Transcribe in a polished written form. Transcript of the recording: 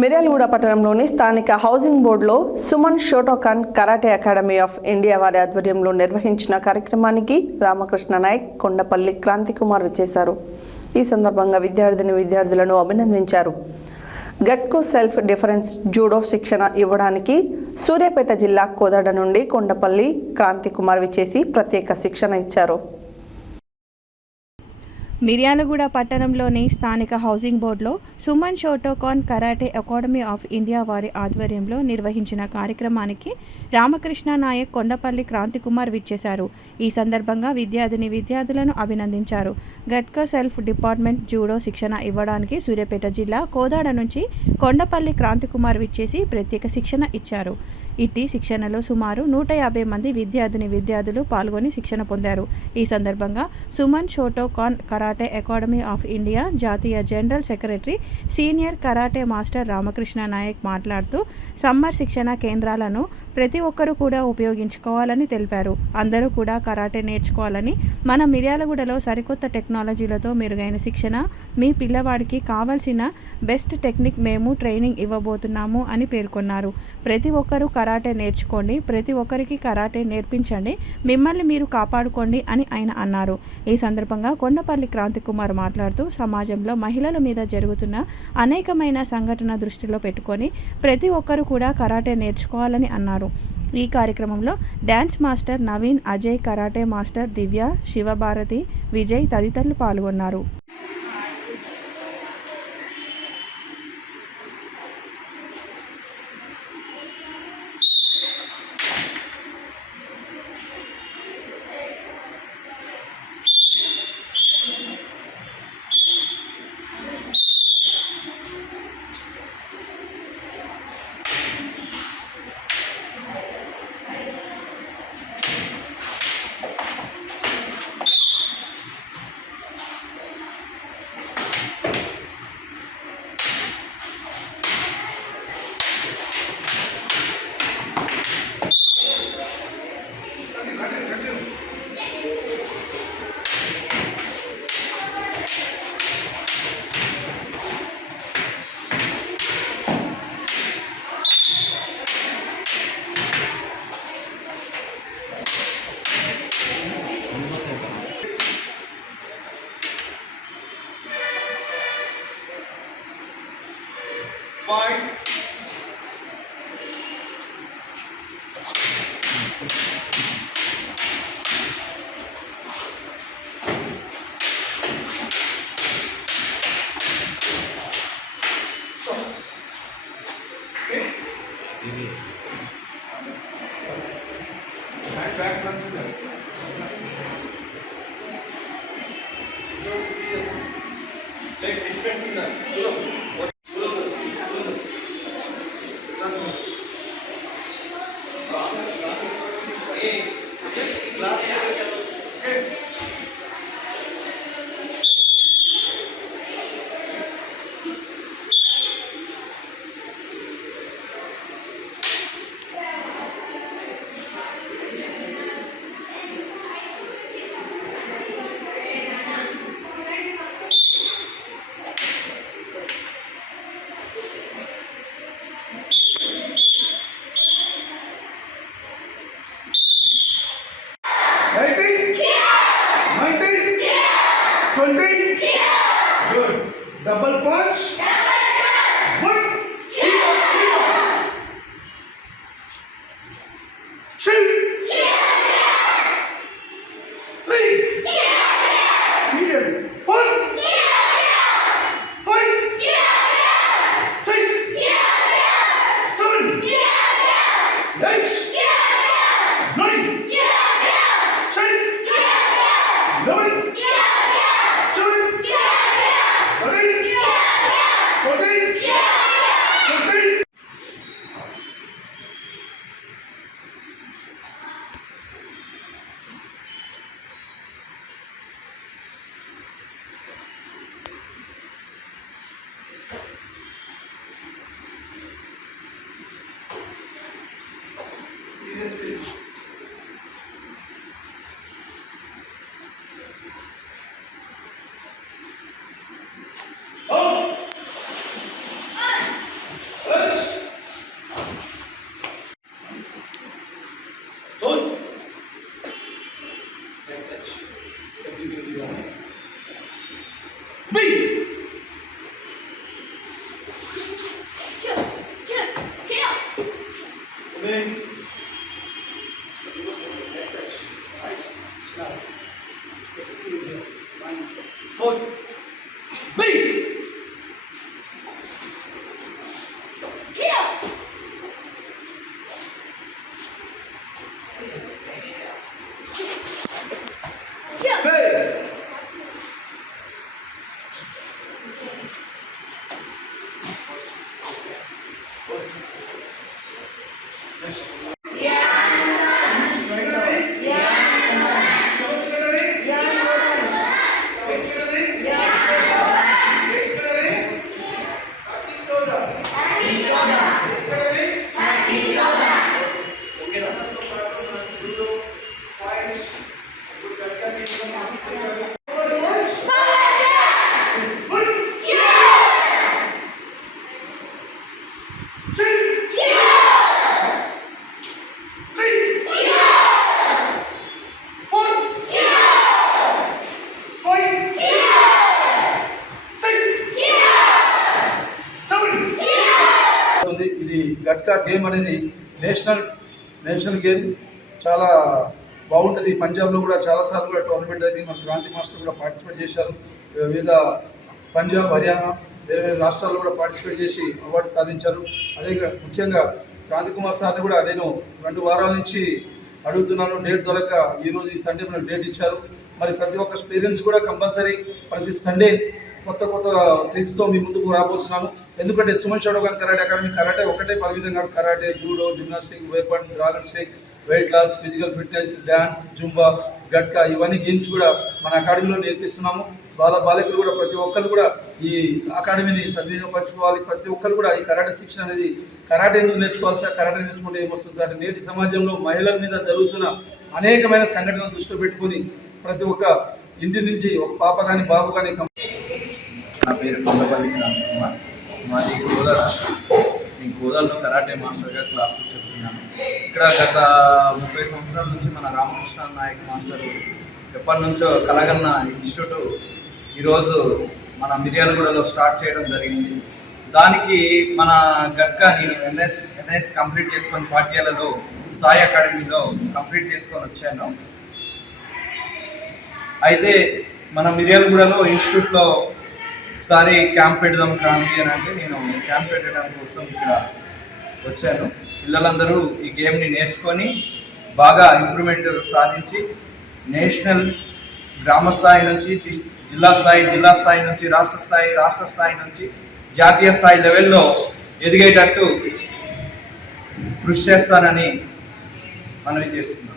మిర్యాలగూడ పట్టణంలోని స్థానిక హౌసింగ్ బోర్డులో Suman Shotokan karate academy of India వారి ఆధ్వర్యంలో నిర్వహించిన కార్యక్రమానికి రామకృష్ణ నాయక్, కొండపల్లి క్రాంతికుమార్ విచ్చేశారు. ఈ సందర్భంగా విద్యార్థులను అభినందించారు. గట్కో సెల్ఫ్ డిఫెన్స్ జూడో శిక్షణ ఇవ్వడానికి సూర్యాపేట జిల్లా కోదాడ నుండి కొండపల్లి క్రాంతికుమార్ విచ్చేసి ప్రత్యేక శిక్షణ ఇచ్చారు. మిర్యాలగూడ పట్టణంలోని స్థానిక హౌసింగ్ బోర్డులో Suman Shotokan karate academy of India వారి ఆధ్వర్యంలో నిర్వహించిన కార్యక్రమానికి రామకృష్ణ నాయక్, కొండపల్లి క్రాంతికుమార్ విచ్చేశారు. ఈ సందర్భంగా విద్యార్థులను అభినందించారు. గట్కో సెల్ఫ్ డిపార్ట్మెంట్ జూడో శిక్షణ ఇవ్వడానికి సూర్యాపేట జిల్లా కోదాడ నుంచి కొండపల్లి క్రాంతికుమార్ విచ్చేసి ప్రత్యేక శిక్షణ ఇచ్చారు. ఇట్టి శిక్షణలో సుమారు 150 మంది విద్యార్థులు పాల్గొని శిక్షణ పొందారు. ఈ సందర్భంగా Suman Shotokan karate academy of India జాతీయ general secretary, senior karate master Ramakrishna Nayak మాట్లాడుతూ సమ్మర్ శిక్షణ కేంద్రాలను ప్రతి ఒక్కరూ కూడా ఉపయోగించుకోవాలని తెలిపారు. అందరూ కూడా కరాటే నేర్చుకోవాలని, మన మిర్యాలగూడలో సరికొత్త టెక్నాలజీలతో మెరుగైన శిక్షణ, మీ పిల్లవాడికి కావాల్సిన బెస్ట్ టెక్నిక్ మేము ట్రైనింగ్ ఇవ్వబోతున్నాము అని పేర్కొన్నారు. ప్రతి ఒక్కరూ కరాటే నేర్చుకోండి, ప్రతి ఒక్కరికి కరాటే నేర్పించండి, మిమ్మల్ని మీరు కాపాడుకోండి అని ఆయన అన్నారు. ఈ సందర్భంగా కొండపల్లి క్రాంతికుమార్ మాట్లాడుతూ సమాజంలో మహిళల మీద జరుగుతున్న అనేకమైన సంఘటన దృష్టిలో పెట్టుకొని ప్రతి ఒక్కరూ కూడా కరాటే నేర్చుకోవాలని అన్నారు. ఈ కార్యక్రమంలో dance master Naveen, Ajay, karate master Divya, Sivabharathi, Vijay తదితరులు పాల్గొన్నారు. ఇది గట్కా గేమ్ అనేది నేషనల్ గేమ్ చాలా బాగుంటుంది. పంజాబ్లో కూడా చాలాసార్లు కూడా టోర్నమెంట్ అయితే మన క్రాంతి మాస్టర్ కూడా పార్టిసిపేట్ చేశారు. వివిధ పంజాబ్, హర్యానా వేరే వేరే రాష్ట్రాల్లో కూడా పార్టిసిపేట్ చేసి అవార్డు సాధించారు. అదే ముఖ్యంగా క్రాంతి కుమార్ సార్ని కూడా నేను 2 వారాల నుంచి అడుగుతున్నాను, డేట్ దొరక్క ఈరోజు ఈ సండే మనకు డేట్ ఇచ్చారు. మరి ప్రతి ఒక్క పేరెంట్స్ కూడా కంపల్సరీ ప్రతి సండే కొత్త ట్రిక్స్తో మీ ముందుకు రాబోతున్నాను. ఎందుకంటే Suman Shotokan karate academy karate ఒకటే పరిమితం కాదు. Karate, judo, gymnastic, weapon, dragon stick, weight loss, physical fitness, dance, Zumba, Gatka ఇవన్నీ గేమ్స్ కూడా మన అకాడమీలో నేర్పిస్తున్నాము. బాలికలు కూడా ప్రతి ఒక్కరు కూడా ఈ అకాడమీని సద్వినియోగపరచుకోవాలి. ప్రతి ఒక్కరు కూడా ఈ కరాటే శిక్షణ అనేది కరాటే ఎందుకు నేర్చుకోవాలి సార్, కరాటే నేర్చుకుంటే ఏమొస్తుంది అంటే నేటి సమాజంలో మహిళల మీద జరుగుతున్న అనేకమైన సంఘటనలు దృష్టిలో పెట్టుకుని ప్రతి ఒక్క ఇంటి నుంచి ఒక పాప కానీ బాబు కానీ. నా పేరు కొండపల్లి క్రాంతికుమార్, మాది కోదాడ. నేను కోదాడలో కరాటే మాస్టర్గా క్లాసులు చెప్తున్నాను. ఇక్కడ గత 30 సంవత్సరాల నుంచి మన రామకృష్ణ నాయక్ మాస్టర్ ఎప్పటి నుంచో కలగన్న ఇన్స్టిట్యూట్ ఈరోజు మన మిర్యాలగూడలో స్టార్ట్ చేయడం జరిగింది. దానికి మన గట్కా నేను ఎన్ఎస్ కంప్లీట్ చేసుకొని పాఠ్యాలలో సాయి అకాడమీలో కంప్లీట్ చేసుకొని వచ్చాను. అయితే మన మిర్యాలగూడలో ఇన్స్టిట్యూట్లో ఒకసారి క్యాంప్ పెడదాం కానీ అని అంటే నేను క్యాంప్ పెట్టడం కోసం ఇక్కడ వచ్చాను. పిల్లలందరూ ఈ గేమ్ని నేర్చుకొని బాగా ఇంప్రూవ్మెంట్ సాధించి నేషనల్ గ్రామ స్థాయి నుంచి జిల్లా స్థాయి నుంచి రాష్ట్ర స్థాయి నుంచి జాతీయ స్థాయి లెవెల్లో ఎదిగేటట్టు కృషి చేస్తానని మనవి చేస్తున్నాను.